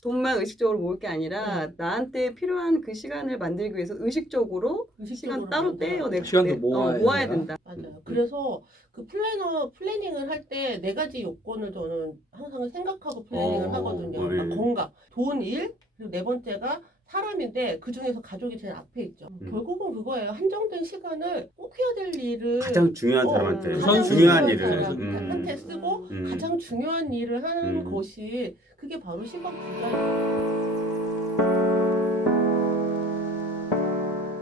돈만 의식적으로 모을 게 아니라 나한테 필요한 그 시간을 만들기 위해서 의식적으로 시간 따로 떼어내고 시간도 모아야 된다. 맞아요. 그래서 그 플래닝을 할 때 네 가지 요건을 저는 항상 생각하고 플래닝을 하거든요. 그러니까 건강, 돈, 일, 그리고 네 번째가 사람인데 그 중에서 가족이 제일 앞에 있죠. 결국은 그거예요. 한정된 시간을 꼭 해야 될 일을 가장 중요한 사람한테 가장 중요한 중요한 일을 사람한테 쓰고 가장 중요한 일을 하는 것이 그게 바로 시간 분배예요.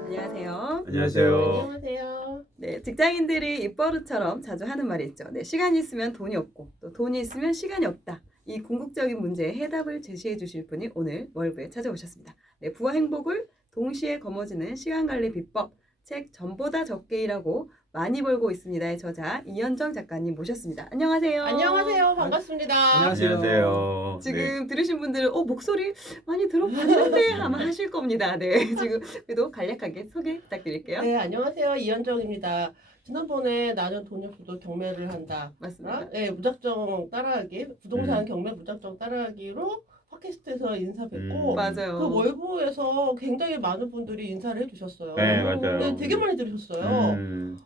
안녕하세요. 안녕하세요. 안녕하세요. 네, 직장인들이 입버릇처럼 자주 하는 말이 있죠. 네, 시간이 있으면 돈이 없고 또 돈이 있으면 시간이 없다. 이 궁극적인 문제에 해답을 제시해 주실 분이 오늘 월부에 찾아오셨습니다. 네, 부와 행복을 동시에 거머쥐는 시간관리 비법, 책 전보다 적게 일하고 많이 벌고 있습니다의 저자 이현정 작가님 모셨습니다. 안녕하세요. 안녕하세요. 반갑습니다. 안녕하세요. 지금 들으신 분들은 목소리 많이 들어봤는데 아마 하실 겁니다. 네, 지금 그래도 간략하게 소개 부탁드릴게요. 네, 안녕하세요. 이현정입니다. 지난번에 나는 돈이 없어도 경매를 한다. 맞습니다. 네, 무작정 따라하기, 부동산 경매 무작정 따라하기로 팟캐스트에서 인사 뵙고 맞아요. 그 월부에서 굉장히 많은 분들이 인사를 해주셨어요. 네, 맞아요. 네, 되게 많이 들으셨어요.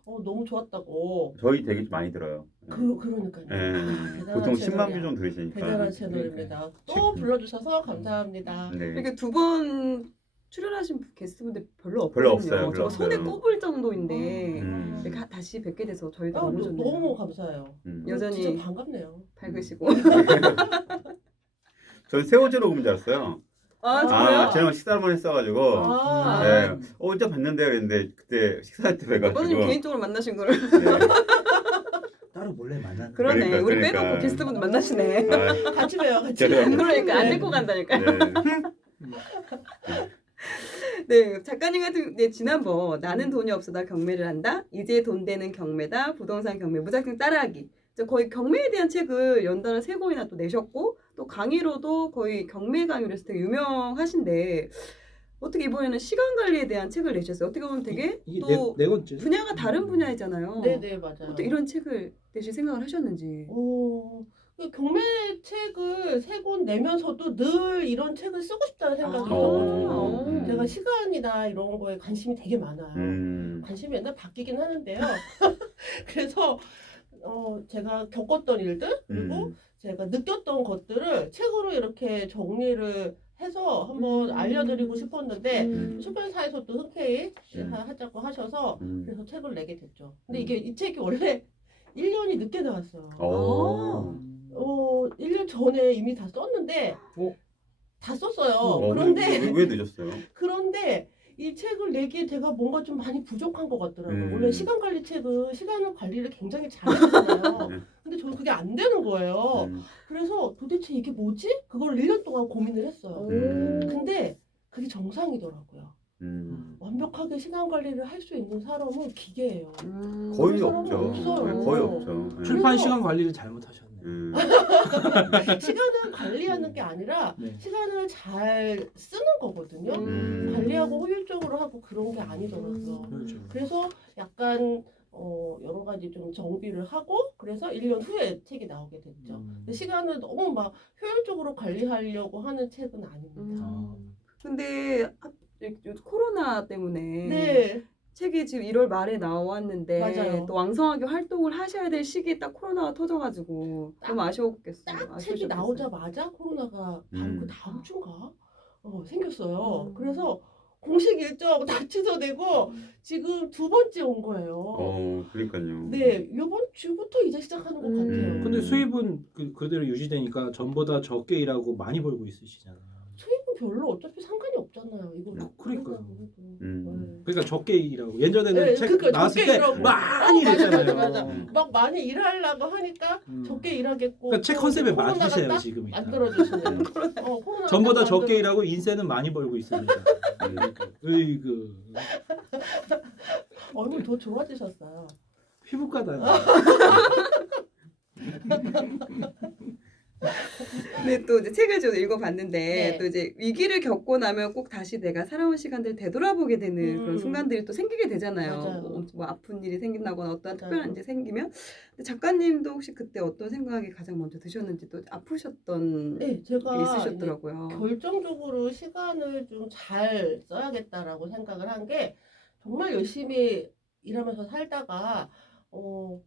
너무 좋았다고. 저희 되게 많이 들어요. 그러니까요. 네. 보통 10만 뷰 정도 들으시니까. 대단한 채널입니다. 또 불러주셔서 감사합니다. 네. 이렇게 두 번 출연하신 게스트분들 별로 없거든요. 별로 없어요. 저 손에 없어요. 꼽을 정도인데 네, 음. 다시 뵙게 돼서 저희도 너무 좋네요. 너무 감사해요. 여전히 진짜 반갑네요. 밝으시고. 전 새우젓 녹음인 줄 알았어요. 저요? 저녁 식사를 한번 했어가지고 네. 진짜 봤는데 그랬는데 그때 식사할 때 뵈가지고 오빠님 개인적으로 만나신 거를. 네. 따로 몰래 만나는. 그러네. 우리 그러니까. 빼놓고 게스트분들 만나시네. 같이 봬요. 같이. 죄송합니다. 그러니까 안 네. 데리고 간다니까. 네. 네, 작가님 같은 지난번 나는 돈이 없어 나 경매를 한다. 이제 돈 되는 경매다. 부동산 경매 무작정 따라하기. 거의 경매에 대한 책을 연달아 3권이나 또 내셨고 또 강의로도 거의 경매 강의로 해서 되게 유명하신데 어떻게 이번에는 시간 관리에 대한 책을 내셨어요? 어떻게 보면 되게 또 네 번째. 분야가 다른 분야이잖아요. 네네 맞아요. 어떻게 이런 책을 내실 생각을 하셨는지. 그 경매 책을 3권 내면서도 늘 이런 책을 쓰고 싶다는 생각이 아. 있었거든요. 제가 시간이나 이런 거에 관심이 되게 많아요. 관심이 맨날 바뀌긴 하는데요. 그래서 제가 겪었던 일들 그리고 제가 느꼈던 것들을 책으로 이렇게 정리를 해서 한번 알려드리고 싶었는데 출판사에서도 흔쾌히 하자고 하셔서 그래서 책을 내게 됐죠. 근데 이 책이 원래 1년이 늦게 나왔어요. 1년 전에 이미 다 썼는데 다 썼어요. 그런데 왜 늦었어요? 그런데 이 책을 내기에 제가 뭔가 좀 많이 부족한 것 같더라고요. 원래 시간 관리 책은 시간 관리를 굉장히 잘하잖아요. 근데 저는 그게 안 되는 거예요. 그래서 도대체 이게 뭐지? 그걸 1년 동안 고민을 했어요. 근데 그게 정상이더라고요. 완벽하게 시간 관리를 할 수 있는 사람은 기계예요. 거의 사람은 없죠. 없어요. 네, 거의 없죠. 출판 시간 관리를 잘못하셨네. 시간을 관리하는 게 아니라 시간을 잘 쓰는 거거든요. 관리하고 효율적으로 하고 그런 게 아니더라고요. 그렇죠. 그래서 약간 여러 가지 좀 정비를 하고 그래서 1년 후에 책이 나오게 됐죠. 근데 시간을 너무 막 효율적으로 관리하려고 하는 책은 아닙니다. 근데 코로나 때문에 네. 책이 지금 1월 말에 나왔는데 맞아요. 또 왕성하게 활동을 하셔야 될 시기에 딱 코로나가 터져가지고 너무 아쉬웠겠어요. 딱 책이 나오자마자 코로나가 바로 그 다음 주인가 생겼어요. 그래서 공식 일정 다 취소되고 지금 2번째 온 거예요. 그러니까요. 네, 이번 주부터 이제 시작하는 것 같아요. 근데 수입은 그대로 유지되니까 전보다 적게 일하고 많이 벌고 있으시잖아요. 수입은 별로 어차피 상관이 없잖아요. 이거 그러니까요. 네. 그러니까 적게 일하고 예전에는 네, 책 그러니까 나왔을 적게 때 일하고. 많이 일했잖아요. 맞아. 막 많이 일하려고 하니까 적게 일하겠고. 그러니까 책 컨셉에 코로나가 맞으세요 딱 지금. 만들어주시네요. 코로나가 전보다 딱 적게 일하고 인세는 많이 벌고 있습니다. 으이그 얼굴 더 좋아지셨어요. 피부과다. 네, 또 이제 책을 좀 읽어봤는데 네. 또 이제 위기를 겪고 나면 꼭 다시 내가 살아온 시간들 되돌아보게 되는 그런 음. 순간들이 또 생기게 되잖아요. 맞아요. 뭐 아픈 일이 생긴다거나 어떤 맞아요. 특별한 일이 생기면. 근데 작가님도 혹시 그때 어떤 생각이 가장 먼저 드셨는지 또 아프셨던 네, 게 제가 있으셨더라고요. 결정적으로 시간을 좀 잘 써야겠다라고 생각을 한 게 정말 열심히 일하면서 살다가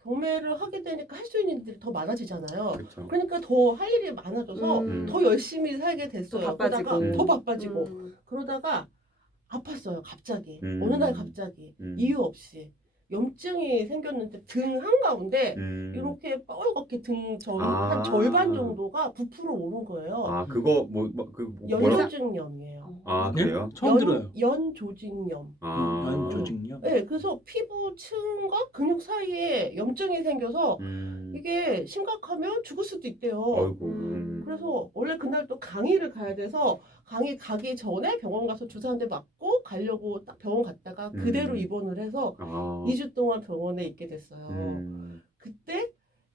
경매를 하게 되니까 할 수 있는 일들이 더 많아지잖아요. 그렇죠. 그러니까 더 할 일이 많아져서 음. 더 열심히 살게 또 됐어요. 바빠지고. 그러다가 더 바빠지고 음. 그러다가 아팠어요. 갑자기 음. 어느 날 갑자기 이유 없이 염증이 생겼는데 등 한가운데 이렇게 뻘겋게 한 절반 정도가 부풀어 오른 거예요. 아 그거 뭐라? 연조직염이에요. 아 네? 그래요? 처음 들어요. 연조직염. 아 조직요? 네, 그래서 피부층과 근육 사이에 염증이 생겨서 이게 심각하면 죽을 수도 있대요. 어이구. 그래서 원래 그날 또 강의를 가야 돼서 강의 가기 전에 병원 가서 주사 한 대 맞고 가려고 딱 병원 갔다가 그대로 입원을 해서 아. 2주 동안 병원에 있게 됐어요. 음. 그때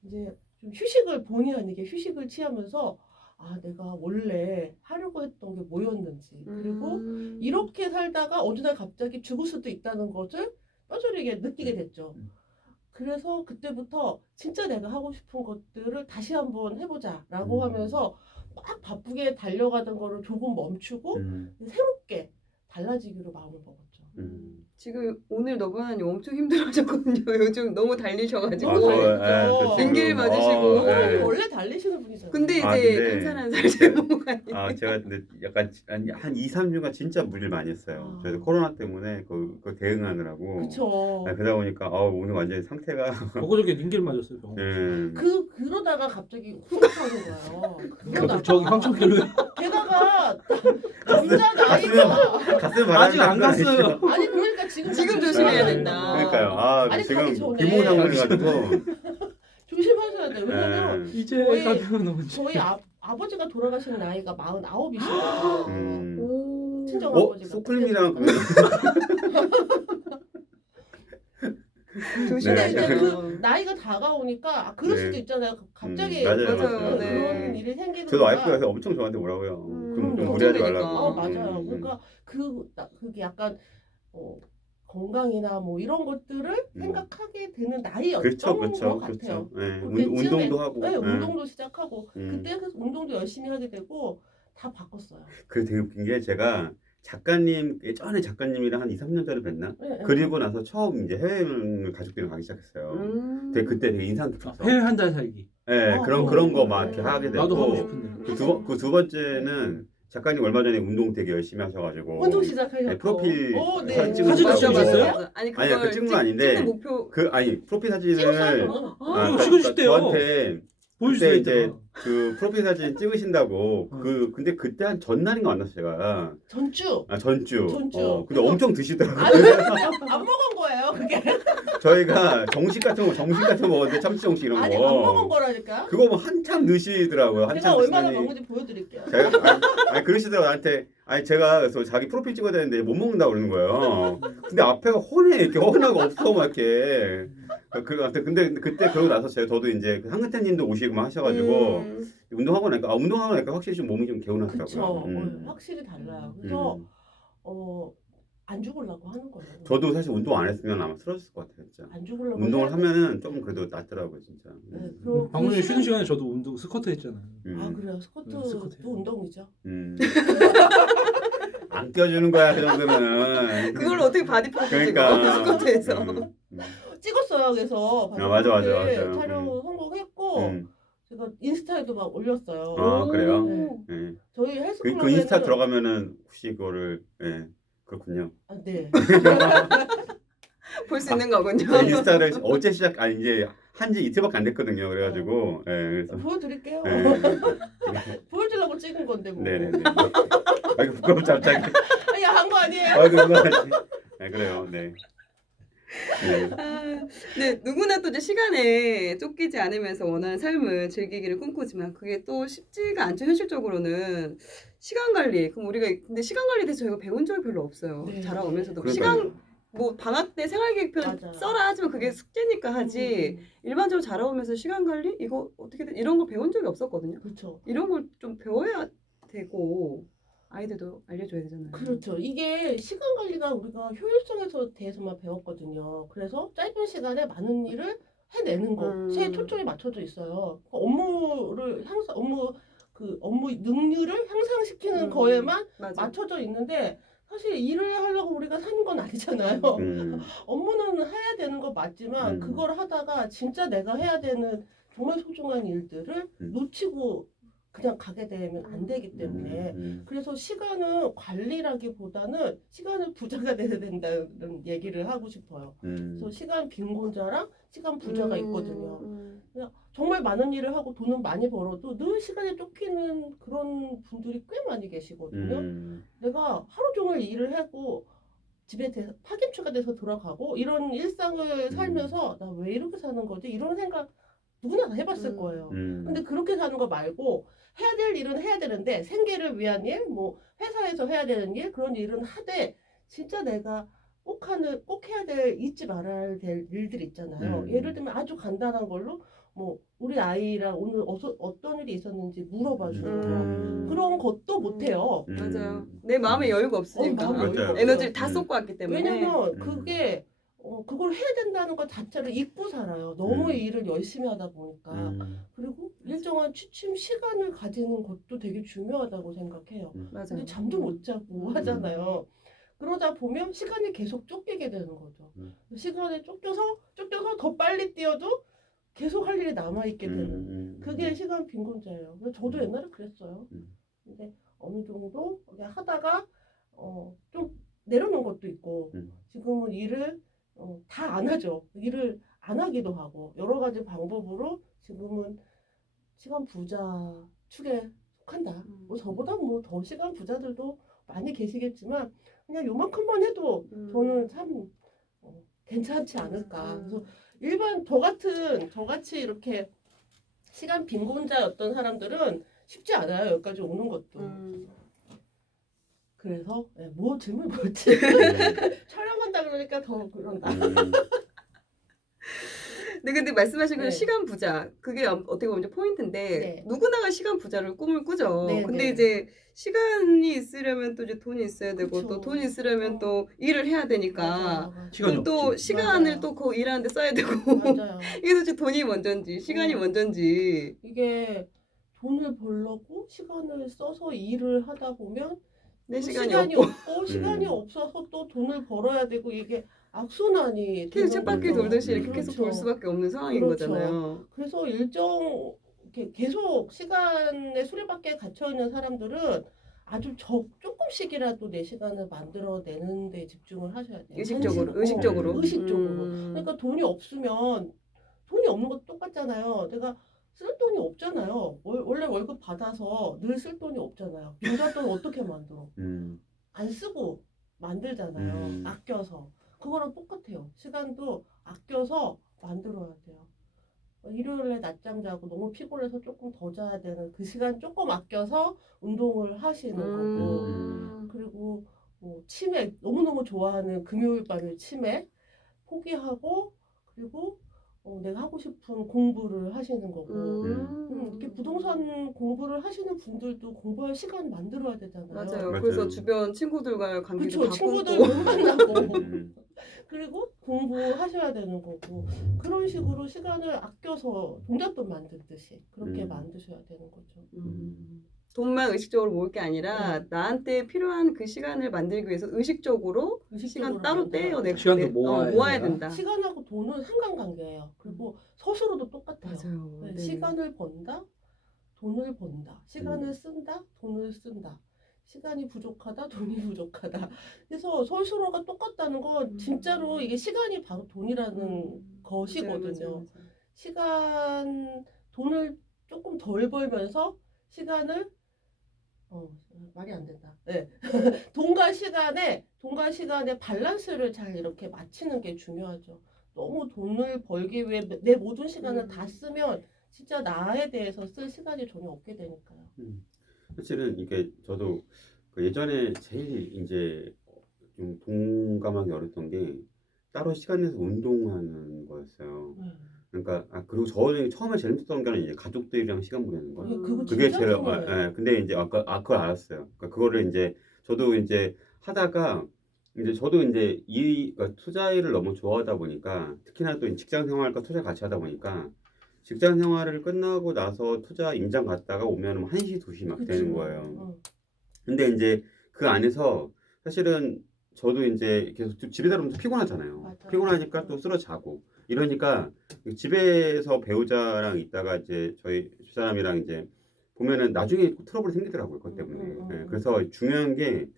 이제 좀 휴식을 본의 아니게 휴식을 취하면서 아 내가 원래 하려고 했던 게 뭐였는지 그리고 이렇게 살다가 어느 날 갑자기 죽을 수도 있다는 것을 뼈저리게 느끼게 됐죠. 그래서 그때부터 진짜 내가 하고 싶은 것들을 다시 한번 해보자라고 하면서 막 바쁘게 달려가던 거를 조금 멈추고 새롭게 달라지기로 마음을 먹었죠. 지금 오늘 너바나님 엄청 힘들어하셨거든요. 요즘 너무 달리셔가지고. 저 링겔 지금, 맞으시고. 너무 원래 달리시는 분이잖아요. 근데 이제 근데 한 살 한 살 제목아니. 제가 근데 약간 한 2, 3주간 진짜 무리를 많이 했어요. 저희도 코로나 때문에 그 대응하느라고. 그쵸. 그러다 보니까 오늘 완전히 상태가 그저께 링겔 맞았어요 병원. 그러다가 갑자기 훅하는 거예요. 그러다가 저기 황천길로에 게다가 남자 나이가 갔으면 아직 안 갔어요. 아니 그러니까 지금 조심해야 가셔야 된다. 그러니까요. 아니, 지금 가기 전에. 비모상을 해가지고. 조심하셔야 돼요. 왜냐면 이제 거의- 가면 너무 저희 아버지가 돌아가신 나이가 49이시거든요. 오. 친정 아버지가. 소클님이랑 근데 이제 네. 그 나이가 다가오니까 그럴 네. 수도 있잖아요. 갑자기 맞아요. 맞아요. 그런 네. 일이 생기는 저도 거야. 와이프가 그래서 엄청 저한테 뭐라고요. 그럼 좀 걱정되니까. 무리하지 말라고. 맞아요. 그러니까 그게 약간 건강이나 뭐 이런 것들을 생각하게 되는 나이였던 그렇죠, 것 그렇죠, 같아요. 그렇죠. 네, 그때쯤에, 운동도 하고. 네, 네. 운동도 시작하고 음. 그때 그래서 운동도 열심히 하게 되고 다 바꿨어요. 그래 되게 웃긴 게 제가 작가님 예전에 작가님이랑 한 2, 3년 전에 뵀나? 네, 네. 그리고 나서 처음 이제 해외여행을 가족들이랑 가기 시작했어요. 그때 되게 인상 깊었어. 해외 한 달 살기. 네, 그런 거 막 이렇게 하게 되고. 나도 하고 싶은데. 두 번째는 작가님 얼마 전에 운동 되게 열심히 하셔가지고. 운동 시작하셨고. 네, 프로필 네. 사진 찍은 사진을 거 찍어봤어요? 있어요? 아니 아니, 그걸 찍은 건 아닌데. 찍는 목표. 프로필 사진을 찍었어요. 그거 찍으셨대요. 저한테 보여주세요. 그때 이제 이따가. 그 프로필 사진 찍으신다고 근데 그때 한 전날인가 만났어요 제가. 전주. 전주. 전주. 근데 엄청 드시더라고요. 아니 안 먹은 거예요 그게. 저희가 정식 같은 거 먹었는데 참치 정식 이런 거. 아니 안 먹은 거라니까. 그거 뭐 한참 넣으시더라고요. 제가 한참 얼마나 드시더니. 먹는지 보여드릴게요. 제가 아니 그러시더라고 나한테. 아니 제가 그래서 자기 프로필 찍어야 되는데 못 먹는다고 그러는 거예요. 근데 앞에가 훤해 이렇게 훤하고 없어 막 이렇게. 근데 그때 그러고 나서 저도 이제 한근태님도 오시고 막 하셔가지고 운동하고 나니까 확실히 좀 몸이 좀 개운하더라고요. 그렇죠. 확실히 달라요. 그래서 안 죽으려고 하는 거예요. 저도 사실 운동 안 했으면 아마 쓰러졌을 것 같아요, 진짜. 안 죽으려고 운동을 해야 하면은 좀 그래도 낫더라고요, 진짜. 네, 그리고 방금 전에 그 쉬는 시간에 저도 운동 스쿼트 했잖아요. 아 그래요. 스쿼트도 스쿼트요. 운동이죠. 안 껴주는 거야, 그 정도면은. 그걸 어떻게 바디 포즈 그러니까. 스쿼트에서. 찍었어요. 그래서 맞아. 촬영 성공했고 제가 인스타에도 막 올렸어요. 아, 그래요? 네. 네. 저희 헬스클럽에는 그 인스타 들어가면은 혹시 그거를 그렇군요. 네. 볼 수 있는 거군요. 인스타를 어제 이제 한지 이틀밖에 안 됐거든요. 그래가지고 그래서 보여드릴게요. 보여주려고 찍은 건데 뭐. 네네네. 이거 부끄럽지 갑자기. 아니 한 거 아니에요? 그런 거 같지. 네, 그래요. 네. 네. 네, 누구나 또 이제 시간에 쫓기지 않으면서 원하는 삶을 즐기기를 꿈꾸지만 그게 또 쉽지가 않죠. 현실적으로는 시간 관리. 그럼 우리가 근데 시간 관리에 대해서 저희가 배운 적이 별로 없어요. 네. 자라오면서도 그러니까요. 시간 뭐 방학 때 생활계획표는 맞아. 써라 하지만 그게 숙제니까 하지 일반적으로 자라오면서 시간 관리 이거 어떻게든 이런 걸 배운 적이 없었거든요. 그렇죠. 이런 걸 좀 배워야 되고 아이들도 알려줘야 되잖아요. 그렇죠. 이게 시간 관리가 우리가 효율성에서 대해서만 배웠거든요. 그래서 짧은 시간에 많은 일을 해내는 것에 초점이 맞춰져 있어요. 업무를 업무 능률을 향상시키는 거에만 맞아. 맞춰져 있는데 사실 일을 하려고 우리가 사는 건 아니잖아요. 업무는 해야 되는 거 맞지만 그걸 하다가 진짜 내가 해야 되는 정말 소중한 일들을 놓치고 그냥 가게 되면 안 되기 때문에 그래서 시간은 관리라기보다는 시간을 부자가 돼야 된다는 얘기를 하고 싶어요. 그래서 시간 빈곤자랑 시간 부자가 있거든요. 그냥 정말 많은 일을 하고 돈은 많이 벌어도 늘 시간에 쫓기는 그런 분들이 꽤 많이 계시거든요. 내가 하루 종일 일을 하고 집에 파김치가 돼서 들어가고 이런 일상을 살면서 나 왜 이렇게 사는 거지? 이런 생각 누구나 다 해봤을 거예요. 근데 그렇게 사는 거 말고 해야 될 일은 해야 되는데 생계를 위한 일, 뭐 회사에서 해야 되는 일 그런 일은 하되 진짜 내가 꼭 해야 될 잊지 말아야 될 일들 있잖아요. 예를 들면 아주 간단한 걸로 뭐 우리 아이랑 오늘 어떤 일이 있었는지 물어봐 주는 거 그런 것도 못해요. 맞아요. 내 마음의 여유가 없으니까 마음의 여유가 없어요. 에너지를 다 쏟고 왔기 때문에. 왜냐면 그게 그걸 해야 된다는 것 자체를 잊고 살아요. 너무 일을 열심히 하다 보니까. 그리고 일정한 취침 시간을 가지는 것도 되게 중요하다고 생각해요. 맞아요. 근데 잠도 못 자고 하잖아요. 그러다 보면 시간이 계속 쫓기게 되는 거죠. 시간에 쫓겨서 더 빨리 뛰어도 계속 할 일이 남아있게 되는. 그게 시간 빈곤자예요. 그래서 저도 옛날에 그랬어요. 근데 어느 정도 그냥 하다가 좀 내려놓은 것도 있고 지금은 일을 다 안 하죠. 일을 안 하기도 하고 여러 가지 방법으로 지금은 시간 부자 축에 속한다. 뭐 저보다 뭐 더 시간 부자들도 많이 계시겠지만 그냥 요만큼만 해도 저는 참 괜찮지 않을까. 그래서 일반 저같이 이렇게 시간 빈곤자였던 사람들은 쉽지 않아요. 여기까지 오는 것도. 그래서 뭐 질문 뭐지? 촬영한다 그러니까 더 그런다. 네, 근데 말씀하신 그 네. 시간 부자 그게 어떻게 보면 이제 포인트인데 네. 누구나가 시간 부자를 꿈을 꾸죠. 네, 근데 네. 이제 시간이 있으려면 또 이제 돈이 있어야 되고 그쵸. 또 돈이 있으려면 또 일을 해야 되니까 맞아요. 시간이 그럼 또 없지. 시간을 맞아요. 또 그 일하는데 써야 되고 맞아요. 이게 도대체 돈이 먼저인지 시간이 먼저인지 이게 돈을 벌려고 시간을 써서 일을 하다 보면 내 또 시간이 없고 없고 시간이 없어서 또 돈을 벌어야 되고 이게 악순환이 계속 되는 쳇바퀴 거죠. 돌듯이 이렇게 그렇죠. 계속 돌 수밖에 없는 상황인 그렇죠. 거잖아요. 그래서 이렇게 계속 시간의 수레바퀴에 갇혀 있는 사람들은 아주 조금씩이라도 내 시간을 만들어내는 데 집중을 하셔야 돼요. 의식적으로. 의식적으로. 그러니까 돈이 없으면 돈이 없는 것도 똑같잖아요. 내가 쓸 돈이 없잖아요. 원래 월급 받아서 늘 쓸 돈이 없잖아요. 용돈돈 어떻게 만들어? 안 쓰고 만들잖아요. 아껴서. 그거랑 똑같아요. 시간도 아껴서 만들어야 돼요. 일요일에 낮잠 자고 너무 피곤해서 조금 더 자야 되는 그 시간 조금 아껴서 운동을 하시는 거고 그리고 뭐 치매 너무너무 좋아하는 금요일 밤에 치매 포기하고 그리고 내가 하고 싶은 공부를 하시는 거고 이렇게 부동산 공부를 하시는 분들도 공부할 시간 만들어야 되잖아요. 맞아요. 맞아요. 그래서 주변 친구들과의 관계도 그렇죠. 다 친구들 끊고 못 만나고 그리고 공부하셔야 되는 거고 그런 식으로 시간을 아껴서 동잣돈 만들듯이 그렇게 만드셔야 되는 거죠. 돈만 의식적으로 모을 게 아니라 나한테 필요한 그 시간을 만들기 위해서 의식적으로 시간 따로 만들어야 떼어내 시간도 모아야 모아야 된다. 된다. 시간하고 돈은 상관관계예요. 그리고 서술어도 똑같아요. 맞아요. 네, 네. 시간을 번다, 돈을 번다. 시간을 쓴다, 돈을 쓴다. 시간이 부족하다, 돈이 부족하다. 그래서 서술어가 똑같다는 건 진짜로 이게 시간이 바로 돈이라는 것이거든요. 맞아요. 시간, 돈을 조금 덜 벌면서 시간을 말이 안 된다. 네. 돈과 시간의 밸런스를 잘 이렇게 맞추는 게 중요하죠. 너무 돈을 벌기 위해 내 모든 시간을 다 쓰면 진짜 나에 대해서 쓸 시간이 전혀 없게 되니까요. 사실은 이게 저도 그 예전에 제일 이제 좀 동감하기 어렸던 게 따로 시간 내서 운동하는 거였어요. 그러니까 그리고 저는 처음에 제일 힘들었던 게 이제 가족들이랑 시간 보내는 거. 그거 그게 진짜 제일 중요해요. 근데 이제 그걸 알았어요. 그러니까 그거를 이제 저도 이제 하다가 이제 저도 이제 그러니까 투자 일을 너무 좋아하다 보니까 특히나 또 직장 생활과 투자 같이 하다 보니까 직장 생활을 끝나고 나서 투자 임장 갔다가 오면 1시, 2시 막 되는 거예요. 근데 이제 그 안에서 사실은 저도 이제 계속 집에 들어오면 피곤하잖아요. 맞아. 피곤하니까 또 쓰러 자고 이러니까 집에서 배우자랑 있다가 이제 저희 집사람이랑 이제 보면은 나중에 트러블이 생기더라고요. 그것 때문에. 네, 그래서 중요한 게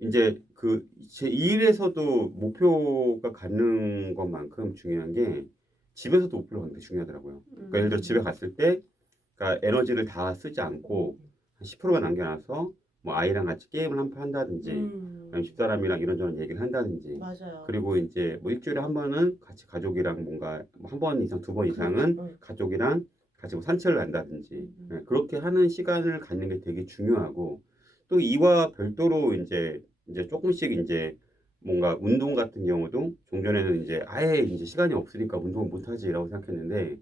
이제 그 제 일에서도 목표가 갖는 것만큼 중요한 게 집에서도 목표를 갖는 게 중요하더라고요. 그러니까 예를 들어 집에 갔을 때 그러니까 에너지를 다 쓰지 않고 한 10%만 남겨놔서 뭐 아이랑 같이 게임을 한 판 한다든지 아니면 집사람이랑 이런저런 얘기를 한다든지 맞아요. 그리고 이제 뭐 일주일에 한 번은 같이 가족이랑 뭔가 한 번 이상 두 번 이상은 가족이랑 같이 뭐 산책을 한다든지 네, 그렇게 하는 시간을 갖는 게 되게 중요하고 또 이와 별도로 이제 조금씩 이제 뭔가 운동 같은 경우도 종전에는 이제 아예 이제 시간이 없으니까 운동을 못 하지라고 생각했는데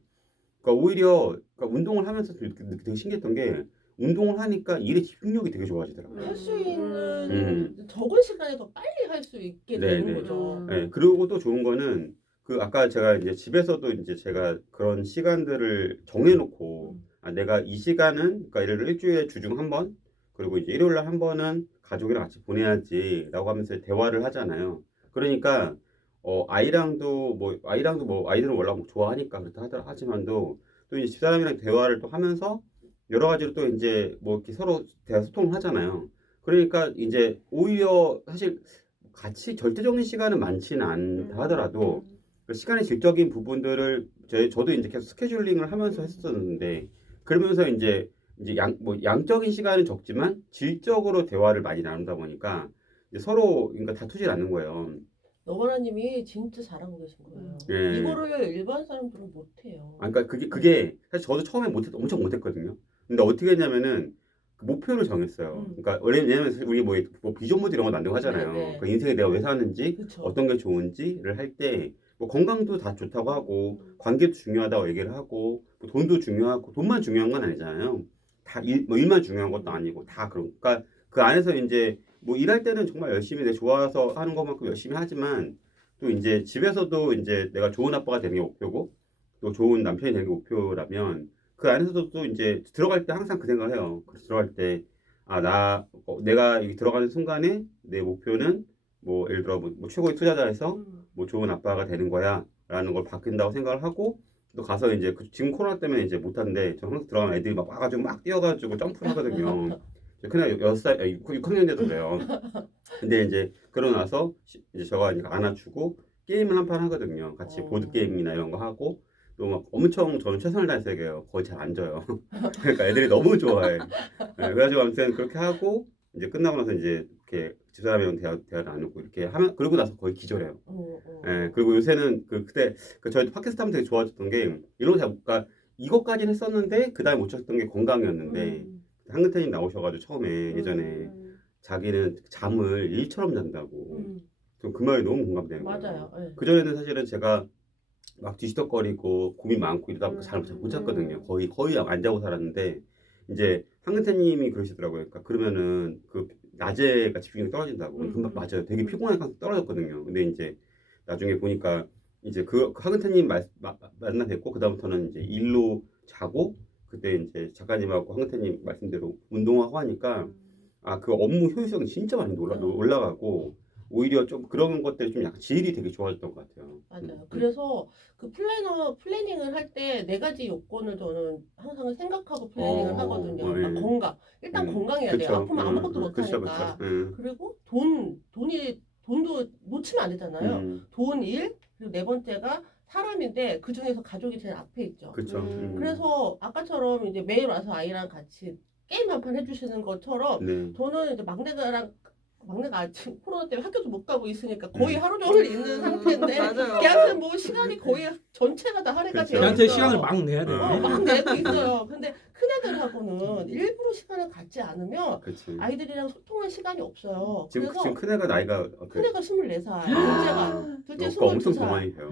그러니까 오히려 그러니까 운동을 하면서 되게 신기했던 게 운동을 하니까 일에 집중력이 되게 좋아지더라고요. 할 수 있는 적은 시간에 더 빨리 할 수 있게 네, 되는 네. 거죠. 네, 그리고 또 좋은 거는 그 아까 제가 이제 집에서도 이제 제가 그런 시간들을 정해놓고 내가 이 시간은 그러니까 예를 들어 일주일에 주중 한 번 그리고 이제 일요일 날 한 번은 가족이랑 같이 보내야지라고 하면서 대화를 하잖아요. 그러니까 아이랑도 뭐 아이들은 원래 뭐 좋아하니까 그렇다 하지만도 또 이제 집사람이랑 대화를 또 하면서 여러 가지로 또 이제 뭐 이렇게 서로 대화 소통을 하잖아요. 그러니까 이제 오히려 사실 같이 절대적인 시간은 많지는 않다 하더라도 그 시간의 질적인 부분들을 저도 이제 계속 스케줄링을 하면서 했었는데 그러면서 이제 양적인 시간은 적지만 질적으로 대화를 많이 나누다 보니까 이제 서로 그러니까 다투질 않는 거예요. 너바나님이 진짜 잘하고 계신 거예요. 예. 이거를 일반 사람들은 못해요. 그러니까 그게 사실 저도 처음에 엄청 못했거든요. 근데 어떻게 했냐면은 그 목표를 정했어요. 그러니까 왜냐면 사실 우리 뭐 비전보드 이런 거 만들고 하잖아요. 네. 그 인생에 내가 왜 사는지 그쵸. 어떤 게 좋은지를 할 때 뭐 건강도 다 좋다고 하고 관계도 중요하다고 얘기를 하고 뭐 돈도 중요하고 돈만 중요한 건 아니잖아요. 다 일만 중요한 것도 아니고 다 그러니까 그 안에서 이제 뭐 일할 때는 정말 열심히 내 좋아서 하는 것만큼 열심히 하지만 또 이제 집에서도 이제 내가 좋은 아빠가 되는 게 목표고 또 좋은 남편이 되는 게 목표라면 그 안에서도 또 이제 들어갈 때 항상 그 생각을 해요. 그래서 들어갈 때 내가 여기 들어가는 순간에 내 목표는 뭐 예를 들어 뭐 최고의 투자자에서 뭐 좋은 아빠가 되는 거야라는 걸 바뀐다고 생각을 하고 또 가서 이제 지금 코로나 때문에 이제 못 하는데 저 항상 들어가면 애들이 막 와가지고 막 뛰어가지고 점프를 하거든요. 그냥 6학년 때도 그래요. 근데 이제 그러고 나서 이제 저가 이제 안아주고 게임을 한 판 하거든요. 같이 보드 게임이나 이런 거 하고 또 막 엄청 저는 최선을 다해서 해요. 거의 잘 안 져요. 그러니까 애들이 너무 좋아해. 네, 그래가지고 아무튼 그렇게 하고 이제 끝나고 나서 이제 이렇게 집사람이랑 대화 나누고 이렇게 하면 그러고 나서 거의 기절해요. 예, 그리고 요새는 그때 저희 팟캐스트 하면 되게 좋아졌던 게 이런 거 잘 그러니까 이것까지는 했었는데 그 다음에 못 찾던 게 건강이었는데 한근태님 나오셔가지고 처음에 예전에 자기는 잠을 일처럼 잔다고 좀 그 말이 너무 공감되는 거예요. 맞아요. 네. 그전에는 사실은 제가 막 뒤시덕거리고 고민 많고 이러다 보니까 잘 못 잤거든요. 거의 안 자고 살았는데 이제 한근태님이 그러시더라고요. 그러니까 그러면은 그 낮에가 집중력이 떨어진다고. 금방 맞아요. 되게 피곤하니까 떨어졌거든요. 근데 이제 나중에 보니까 이제 그 한근태님 만나 뵙고 그다음부터는 이제 일로 자고 그때 이제 작가님하고 한근태님 말씀대로 운동하고 하니까 그 업무 효율성이 진짜 많이 올라가고 오히려 좀 그런 것들이 좀 약간 질이 되게 좋아졌던 것 같아요. 맞아요. 그래서 그 플래닝을 할 때 네 가지 요건을 저는 항상 생각하고 플래닝을 하거든요. 네. 그러니까 건강. 일단 건강해야 돼요. 그쵸. 아프면 아무것도 못 그쵸, 하니까. 그쵸. 그리고 돈도 놓치면 안 되잖아요. 돈, 일, 그리고 네 번째가 사람인데 그 중에서 가족이 제일 앞에 있죠. 그쵸. 그래서 아까처럼 이제 매일 와서 아이랑 같이 게임 한 판 해주시는 것처럼 네. 저는 이제 막내가 지금 코로나 때문에 학교도 못 가고 있으니까 거의 하루 종일 있는 상태인데 맞아요. 걔한테 뭐 시간이 거의 전체가 다 할애가 그렇죠. 되어 걔한테 있어요. 시간을 막 내야 돼. 막 내고 있어요. 근데 큰애들하고는 일부러 시간을 갖지 않으면 그렇지. 아이들이랑 소통할 시간이 없어요. 지금 그래서 지금 큰애가 나이가 어떻게? 큰애가 24살, 둘째 그러니까 엄청 22살. 동안이세요.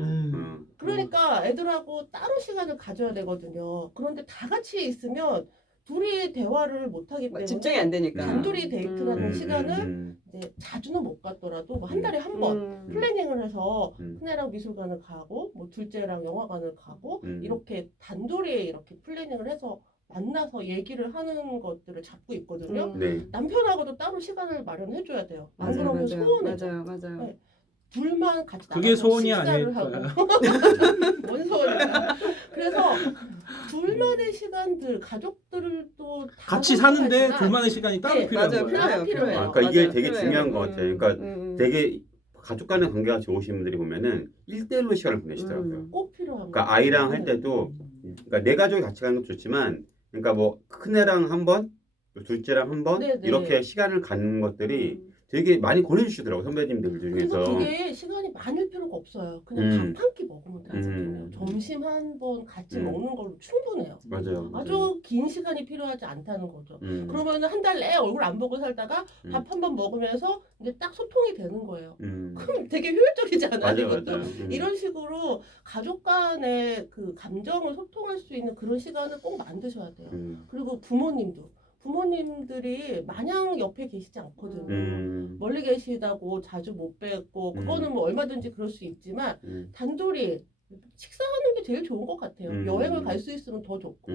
그러니까 애들하고 따로 시간을 가져야 되거든요. 그런데 다 같이 있으면 둘이 대화를 못 하기 때문에 집중이 안 되니까. 단둘이 데이트라는 음. 시간을 이제 자주는 못 갔더라도 뭐한 달에 한 번 플래닝을 해서 큰애랑 미술관을 가고 뭐 둘째랑 영화관을 가고 이렇게 단둘이 이렇게 플래닝을 해서 만나서 얘기를 하는 것들을 잡고 있거든요. 네. 남편하고도 따로 시간을 마련해줘야 돼요. 안 맞아요, 그러면 맞아요. 소원해져. 맞아요. 네. 둘만 같이 그게 나가서 소원이 식사를 아닐까요? 하고 뭔 소원이야. 그래서 둘만의 시간들 가족들도 다 같이 사는데 선택하지만 둘만의 시간이 따로 네, 필요한 맞아요. 거예요. 필요해요. 그러니까 이게 맞아요. 되게 필요해요. 중요한 것 같아요. 그러니까 되게 되게 가족 간의 관계가 좋으신 분들이 보면은 1대1로 시간을 보내시더라고요. 꼭 필요한 그러니까 거예요. 아이랑 할 때도 그러니까 내 가족이 같이 가는 것도 좋지만 그러니까 뭐 큰애랑 한 번, 둘째랑 한 번 네, 네. 이렇게 시간을 갖는 것들이 되게 많이 권해주시더라고요. 선배님들 그리고 중에서. 그게 시간이 많을 필요가 없어요. 그냥 밥 한 끼 먹으면 되거든요. 음. 점심 한 번 같이 음. 먹는 걸로 충분해요. 맞아요. 아주 긴 시간이 필요하지 않다는 거죠. 음. 그러면 한 달 내에 얼굴 안 보고 살다가 음. 밥 한 번 먹으면서 이제 딱 소통이 되는 거예요. 음. 그럼 되게 효율적이잖아요. 맞아요, 이것도. 맞아요. 이런 식으로 가족 간의 그 감정을 소통할 수 있는 그런 시간을 꼭 만드셔야 돼요. 그리고 부모님들이 마냥 옆에 계시지 않거든요. 멀리 계시다고 자주 못 뵙고 그거는 뭐 얼마든지 그럴 수 있지만 단둘이 식사하는 게 제일 좋은 것 같아요. 여행을 갈 수 있으면 더 좋고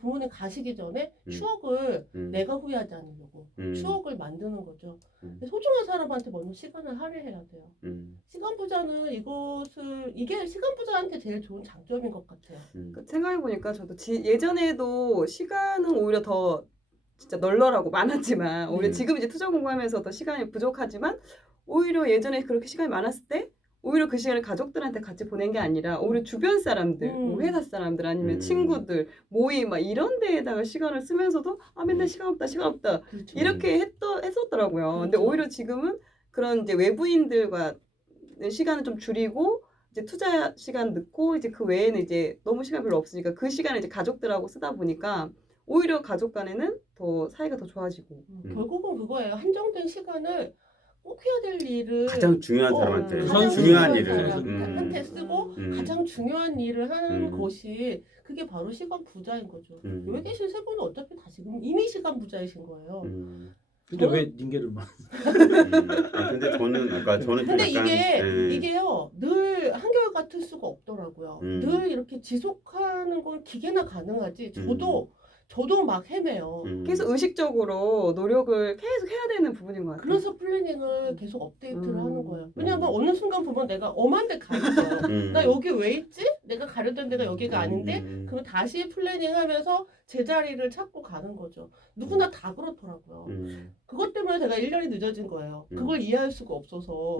부모님 가시기 전에 추억을 내가 후회하지 않으려고 추억을 만드는 거죠. 소중한 사람한테 먼저 시간을 할애해야 돼요. 시간 부자는 이게 시간 부자한테 제일 좋은 장점인 것 같아요. 생각해보니까 저도 예전에도 시간은 오히려 더 진짜 널널하고 많았지만 오히려 지금 이제 투자 공부하면서 더 시간이 부족하지만 오히려 예전에 그렇게 시간이 많았을 때 오히려 그 시간을 가족들한테 같이 보낸 게 아니라 오히려 주변 사람들, 뭐 회사 사람들 아니면 친구들 모임 막 이런 데에다가 시간을 쓰면서도 아 맨날 시간 없다 그렇죠. 이렇게 했었더라고요. 근데 그렇죠. 오히려 지금은 그런 이제 외부인들과 시간을 좀 줄이고 이제 투자 시간 넣고 이제 그 외에는 이제 너무 시간 별로 없으니까 그 시간을 이제 가족들하고 쓰다 보니까 오히려 가족 간에는 더 사이가 더 좋아지고. 결국은 그거예요. 한정된 시간을 꼭 해야 될 일을 가장 중요한 사람한테 가장 중요한 중요한 일을 사람한테 쓰고 가장 중요한 일을 하는 것이 그게 바로 시간 부자인 거죠. 여기 계신 세 분은 어차피 다 지금 이미 시간 부자이신 거예요. 근데 왜 닌게를만? 근데 저는 그러니까 저는 좀 근데 약간 이게요 늘 한결 같을 수가 없더라고요. 늘 이렇게 지속하는 건 기계나 가능하지. 저도 막 헤매요. 계속 의식적으로 노력을 계속 해야 되는 부분인 것 같아요. 그래서 플래닝을 계속 업데이트를 하는 거예요. 왜냐하면 어느 순간 보면 내가 엄한 데 가 있어요. 나 여기 왜 있지? 내가 가려던 데가 여기가 아닌데? 그럼 다시 플래닝하면서 제자리를 찾고 가는 거죠. 누구나 다 그렇더라고요. 그것 때문에 제가 1년이 늦어진 거예요. 그걸 이해할 수가 없어서.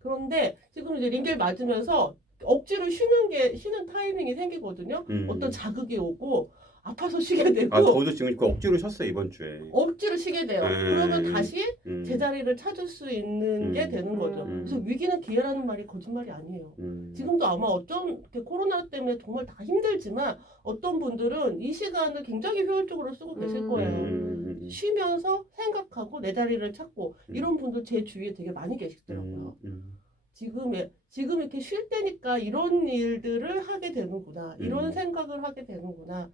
그런데 지금 이제 링겔 맞으면서 억지로 쉬는 타이밍이 생기거든요. 어떤 자극이 오고 아파서 쉬게 되고 저도 지금 그 억지로 쉬었어요 이번 주에. 억지로 쉬게 돼요. 그러면 다시 제자리를 찾을 수 있는 게 되는 거죠. 그래서 위기는 기회라는 말이 거짓말이 아니에요. 지금도 아마 코로나 때문에 정말 다 힘들지만 어떤 분들은 이 시간을 굉장히 효율적으로 쓰고 계실 거예요. 쉬면서 생각하고 내 자리를 찾고 이런 분들 제 주위에 되게 많이 계시더라고요. 지금 이렇게 쉴 때니까 이런 일들을 하게 되는구나. 이런 생각을 하게 되는구나.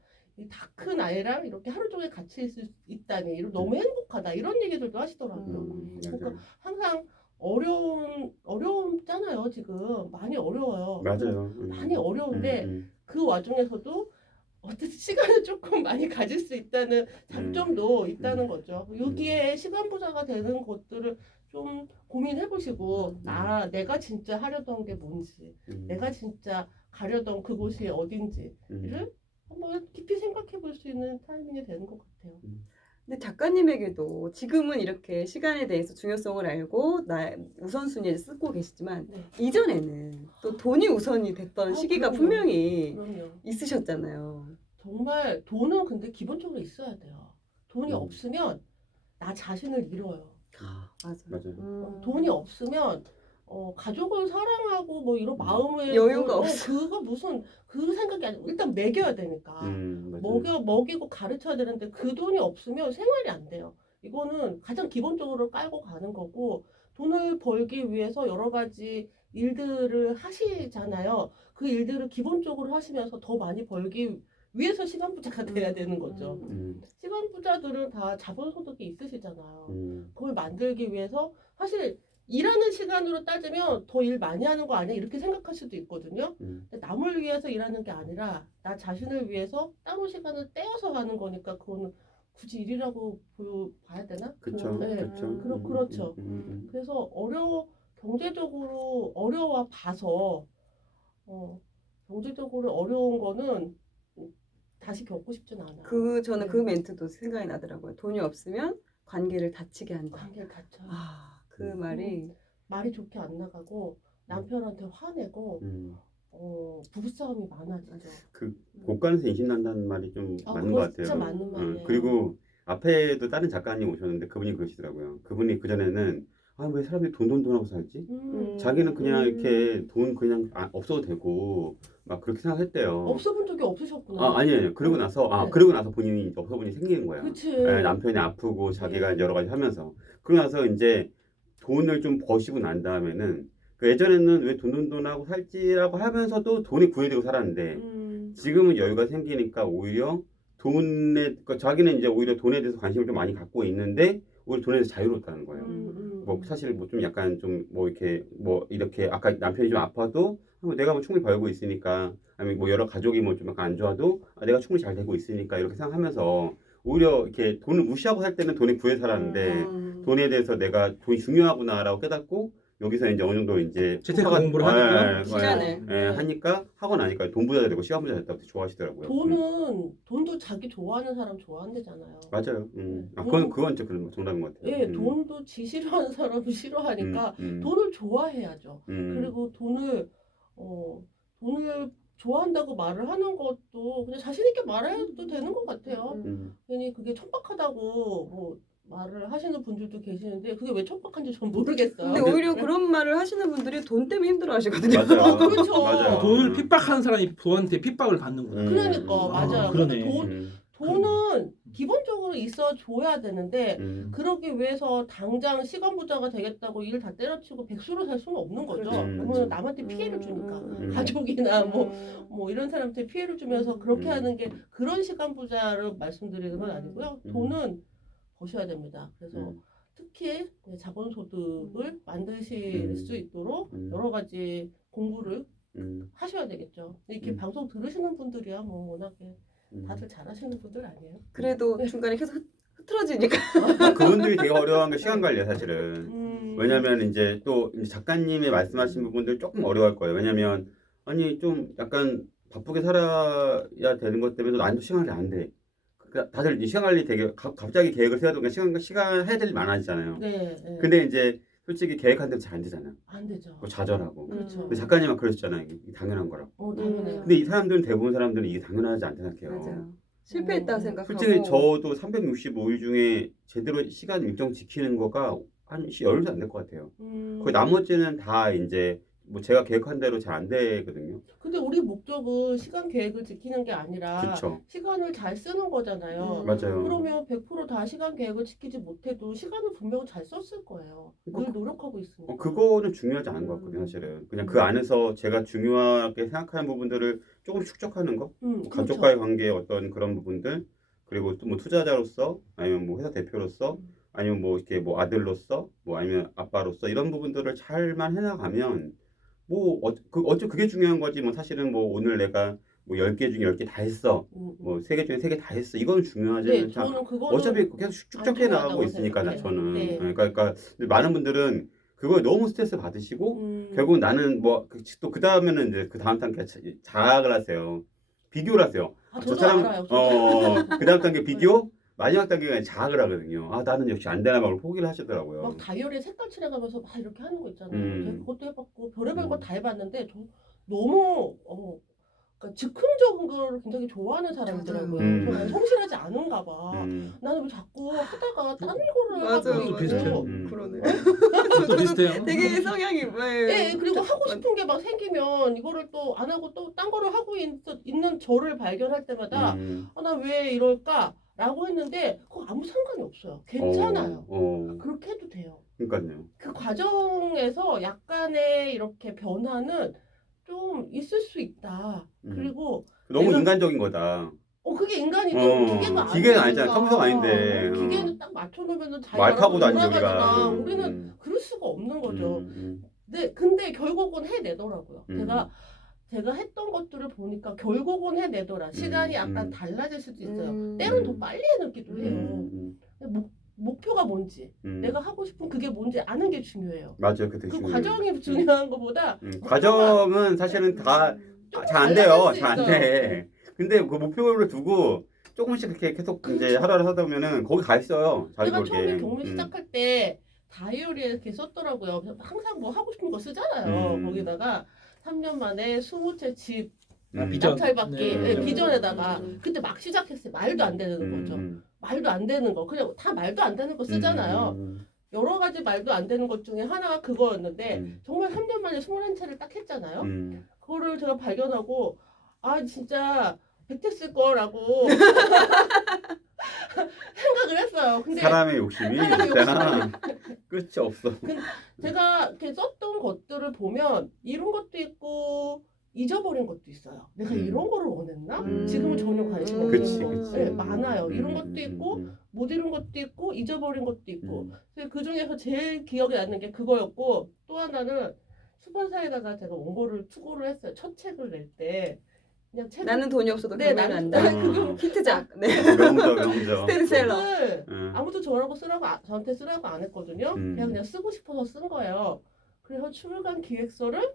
다 큰 아이랑 이렇게 하루 종일 같이 있을 수 있다니 너무 행복하다. 이런 얘기들도 하시더라고요. 그러니까 항상 어려움잖아요. 지금 많이 어려워요. 맞아요. 많이 어려운데 그 와중에서도 어쨌든 시간을 조금 많이 가질 수 있다는 장점도 있다는 거죠. 여기에 시간 부자가 되는 것들을 좀 고민해보시고 내가 진짜 하려던 게 뭔지 내가 진짜 가려던 그곳이 어딘지를 한번 깊이 생각해 볼 수 있는 타이밍이 되는 것 같아요. 근데 작가님에게도 지금은 이렇게 시간에 대해서 중요성을 알고 우선순위를 쓰고 계시지만 이전에는 또 돈이 우선이 됐던 시기가 그럼요. 분명히 그럼요. 있으셨잖아요. 정말 돈은 근데 기본적으로 있어야 돼요. 돈이 없으면 나 자신을 잃어요. 맞아. 맞아요. 돈이 없으면 가족을 사랑하고 뭐 이런 마음에 여유가 없어. 그거 무슨 그 생각이 아니고 일단 먹여야 되니까 맞아요. 먹이고 가르쳐야 되는데 그 돈이 없으면 생활이 안 돼요. 이거는 가장 기본적으로 깔고 가는 거고 돈을 벌기 위해서 여러 가지 일들을 하시잖아요. 그 일들을 기본적으로 하시면서 더 많이 벌기 위해서 시간 부자가 돼야 되는 거죠. 시간 부자들은 다 자본소득이 있으시잖아요. 그걸 만들기 위해서 사실 일하는 시간으로 따지면 더 일 많이 하는 거 아니야? 이렇게 생각할 수도 있거든요. 근데 남을 위해서 일하는 게 아니라 나 자신을 위해서 따로 시간을 떼어서 하는 거니까 그거는 굳이 일이라고 봐야 되나? 그렇죠. 네. 그렇죠. 그렇죠. 그래서 경제적으로 어려워 봐서 경제적으로 어려운 거는 다시 겪고 싶진 않아요. 저는 네. 그 멘트도 생각이 나더라고요. 돈이 없으면 관계를 다치게 한다. 관계를 갖춰. 그 말이 말이 좋게 안 나가고 남편한테 화내고 부부싸움이 많아지죠. 고가에서 인신 난다는 말이 좀 맞는 것 같아요. 진짜 맞는 말이에요. 그리고 앞에도 다른 작가님 오셨는데 그분이 그러시더라고요. 그분이 그전에는 왜 사람들이 돈 하고 살지? 자기는 그냥 이렇게 돈 그냥 없어도 되고 막 그렇게 생각했대요. 없어본 적이 없으셨구나. 아니에요. 그러고 나서 네. 그러고 나서 본인이 이제 없어본이 생기는 거야. 그치. 네, 남편이 아프고 자기가 네. 여러 가지 하면서 그러고 나서 이제 돈을 좀 버시고 난 다음에는 예전에는 왜 돈 하고 살지라고 하면서도 돈이 구애되고 살았는데 지금은 여유가 생기니까 오히려 그러니까 자기는 이제 오히려 돈에 대해서 관심을 좀 많이 갖고 있는데 오히려 돈에 대해서 자유롭다는 거예요. 뭐 사실 뭐 좀 약간 좀 이렇게 아까 남편이 좀 아파도 내가 뭐 충분히 벌고 있으니까 아니면 뭐 여러 가족이 뭐 좀 약간 안 좋아도 내가 충분히 잘 되고 있으니까 이렇게 생각하면서 오히려 이렇게 돈을 무시하고 살 때는 돈이 구해 살았는데 돈에 대해서 내가 돈이 중요하구나라고 깨닫고 여기서 이제 어느 정도 이제 재테크 공부를 하니까 시간을. 하니까 하고 나니까 돈 부자 되고 시간 부자 됐다고 좋아하시더라고요. 돈도 자기 좋아하는 사람 좋아한대잖아요. 맞아요. 그건 진짜 그런 정답인 것 같아요. 예, 돈도 지 싫어하는 사람은 싫어하니까 돈을 좋아해야죠. 그리고 돈을 좋아한다고 말을 하는 것도 그냥 자신 있게 말해도 되는 것 같아요. 괜히 그게 척박하다고 뭐 말을 하시는 분들도 계시는데 그게 왜 척박한지 전 모르겠어요. 근데 오히려 그런 말을 하시는 분들이 돈 때문에 힘들어 하시거든요. 맞아요. 그렇죠. 맞아요. 돈을 핍박하는 사람이 부한테 핍박을 받는구나. 그러니까 맞아요. 그러네. 근데 돈은 기본적으로 있어 줘야 되는데 그러기 위해서 당장 시간 부자가 되겠다고 일 다 때려치고 백수로 살 수는 없는 거죠. 그렇죠. 그러면 남한테 피해를 주니까 가족이나 뭐 이런 사람한테 피해를 주면서 그렇게 하는 게 그런 시간 부자를 말씀드리는 건 아니고요. 돈은 버셔야 됩니다. 그래서 특히 자본소득을 만드실 수 있도록 여러 가지 공부를 하셔야 되겠죠. 이렇게 방송 들으시는 분들이야 뭐 워낙에 다들 잘하시는 분들 아니에요? 그래도 중간에 계속 흐트러지니까. 그분들이 되게 어려워한 게 시간 관리야 사실은. 왜냐면 이제 또 작가님이 말씀하신 부분들 조금 어려워할 거예요. 왜냐면 아니 좀 약간 바쁘게 살아야 되는 것 때문에 나도 시간 관리 안 돼. 그러니까 다들 이 시간 관리 되게 갑자기 계획을 세워도 시간 해야 될 일 많아지잖아요. 네. 근데 이제 솔직히 계획한 대로 잘 안 되잖아요. 안 되죠. 뭐 좌절하고. 그렇죠. 근데 작가님은 그러셨잖아요. 이게 당연한 거라고. 당연해요. 근데 이 사람들은 대부분 사람들은 이게 당연하지 않다 생각해요. 맞아요. 실패했다고 생각하고. 솔직히 저도 365일 중에 제대로 시간 일정 지키는 거가 한 열흘도 안 될 것 같아요. 거의 나머지는 다 이제 뭐 제가 계획한 대로 잘 안 되거든요. 근데 우리 목적은 시간 계획을 지키는 게 아니라 그렇죠. 시간을 잘 쓰는 거잖아요. 맞아요. 그러면 100%다 시간 계획을 지키지 못해도 시간을 분명히 잘 썼을 거예요. 늘 노력하고 있으니까. 그거는 중요하지 않은 것 같거든요, 사실은. 그냥 그 안에서 제가 중요하게 생각하는 부분들을 조금 축적하는 거, 가족과의 관계의 어떤 그런 부분들, 그리고 또 뭐 투자자로서, 아니면 뭐 회사 대표로서, 아니면 뭐 이렇게 뭐 아들로서, 뭐 아니면 아빠로서 이런 부분들을 잘만 해나가면 뭐 그게 중요한 거지. 뭐 사실은 뭐 오늘 내가 뭐 10개 중에 10개 다 했어. 뭐 3개 중에 3개 다 했어. 이건 중요하지는 네, 저는 그거는 어차피 계속 축적해 나가고 있으니까 생각해요. 저는. 네. 그러니까 많은 분들은 그거에 너무 스트레스 받으시고 결국 나는 뭐 또 그 다음에는 이제 그 다음 단계 자학을 하세요. 비교를 하세요. 저도 알아요. 그 다음 단계 비교, 마지막 단계가 자학을 하거든요. 나는 역시 안 되나 막 포기를 하시더라고요. 막 다이어리에 색깔 칠해가면서 막 이렇게 하는 거 있잖아요. 제가 그것도 해봤고 별의별 거 다 해봤는데 저 너무 그러니까 즉흥적인 걸 굉장히 좋아하는 사람이더라고요. 저는 성실하지 않은가 봐. 나는 왜 자꾸 하다가 딴 거를 맞아요. 하고 그것도 비슷해요. 있고. 그러네. 또 비슷해요. 되게 성향이 네, 그리고 하고 싶은 게 막 생기면 이거를 또 안 하고 또 딴 거를 하고 있는 저를 발견할 때마다 나 왜 이럴까? 라고 했는데 그거 아무 상관이 없어요. 괜찮아요. 그렇게 해도 돼요. 그러니까요. 그 과정에서 약간의 이렇게 변화는 좀 있을 수 있다. 그리고 너무 내가- 인간적인 거다. 그게 인간이죠. 기계가 기계는 아니니까. 아니잖아. 컴퓨터가 아닌데. 기계는 딱 맞춰놓으면 자기가 말 타고 다니는 돌아가잖아. 우리가. 우리는 그럴 수가 없는 거죠. 근데 결국은 해내더라고요. 제가 했던 것들을 보니까 결국은 해내더라. 시간이 약간 달라질 수도 있어요. 때론 더 빨리 해내기도 해요. 목표가 뭔지, 내가 하고 싶은 그게 뭔지 아는 게 중요해요. 맞아요. 그 되게 그 중요해요. 과정이 중요한 것보다 과정은 사실은 다 조금 잘 안 돼요. 달라질 수 잘 안 있어요. 돼. 근데 그 목표를 두고 조금씩 그렇게 계속 이제 하루를 하다 보면은 거기 가 있어요. 자기 내가 처음에 모르게. 경매 시작할 때 다이어리에 이렇게 썼더라고요. 항상 뭐 하고 싶은 거 쓰잖아요. 거기다가 3년 만에 20채 집 비전. 낙찰받기 네. 비전에다가 그때 막 시작했어요. 말도 안 되는 거죠. 말도 안 되는 거. 그냥 다 말도 안 되는 거 쓰잖아요. 여러 가지 말도 안 되는 것 중에 하나가 그거였는데 정말 3년 만에 21채를 딱 했잖아요. 그거를 제가 발견하고 아 진짜 백택 쓸 거라고 생각을 했어요. 근데 사람의 욕심이 진짜 끝이 없어. 제가 이렇게 썼던 것들을 보면 이런 것도 있고 잊어버린 것도 있어요. 내가 이런 거를 원했나? 지금은 전혀 관심 없는 그치, 거. 그치. 네, 많아요. 이런 것도 있고 못 이룬 것도 있고 잊어버린 것도 있고. 그 중에서 제일 기억에 남는 게 그거였고 또 하나는 출판사에다가 제가 원고를 투고를 했어요. 첫 책을 낼 때 그냥 책을 나는 돈이 없어도 네, 경매는 나는 한다. 그거 히트작. 네. 명저. 스테디셀러. 책을 응. 아무도 저한테 쓰라고 안 했거든요. 그냥 쓰고 싶어서 쓴 거예요. 그래서 출간 기획서를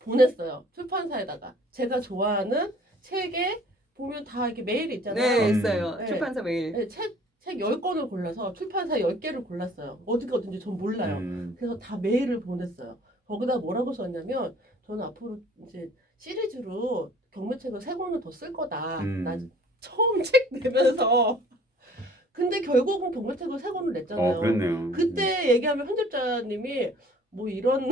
보냈어요. 출판사에다가. 제가 좋아하는 책에 보면 다 이렇게 메일이 있잖아요. 네, 있어요. 네. 출판사 메일. 네, 책 10권을 골라서 출판사 10개를 골랐어요. 어디가 어딘지 전 몰라요. 그래서 다 메일을 보냈어요. 거기다 뭐라고 썼냐면 저는 앞으로 이제 시리즈로 경매책을 3권을 더 쓸 거다. 나 처음 책 내면서 근데 결국은 경매책을 3권을 냈잖아요. 그랬네요. 그때 얘기하면 편집자님이 뭐 이런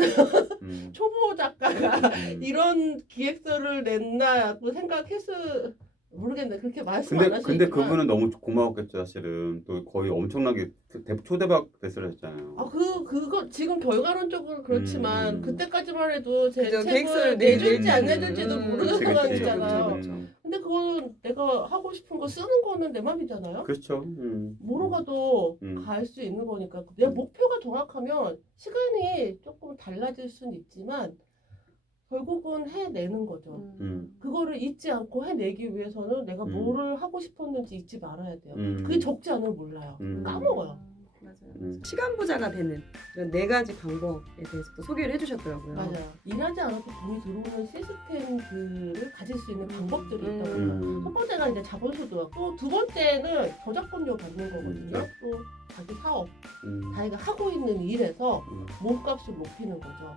초보 작가가 이런 기획서를 냈나고 생각했을 모르겠네. 그렇게 말씀 안 하시지만 근데 그분은 너무 고마웠겠죠. 사실은 또 거의 엄청나게 초대박 됐었잖아요. 그거 지금 결과론적으로 그렇지만 그때까지만 해도 제 그죠, 책을 계획서를 내줄지 안 내줄- 내줄지도 모르는 그치, 그치. 상황이잖아요. 그쵸. 근데 그건 내가 하고 싶은 거 쓰는 거는 내 맘이잖아요. 그렇죠. 뭐로 가도 갈 수 있는 거니까 내 목표가 정확하면 시간이 조금 달라질 수는 있지만 결국은 해내는 거죠. 그거를 잊지 않고 해내기 위해서는 내가 뭐를 하고 싶었는지 잊지 말아야 돼요. 그게 적지 않으면 몰라요. 까먹어요. 맞아요. 시간 부자가 되는 이런 4가지 방법에 대해서 또 소개를 해주셨더라고요. 맞아요. 일하지 않아도 돈이 들어오는 시스템들을 가질 수 있는 방법들이 있다고요. 첫 번째가 이제 자본소득, 또 두 번째는 저작권료 받는 거거든요. 또 자기 사업, 자기가 하고 있는 일에서 몸값을 높이는 거죠.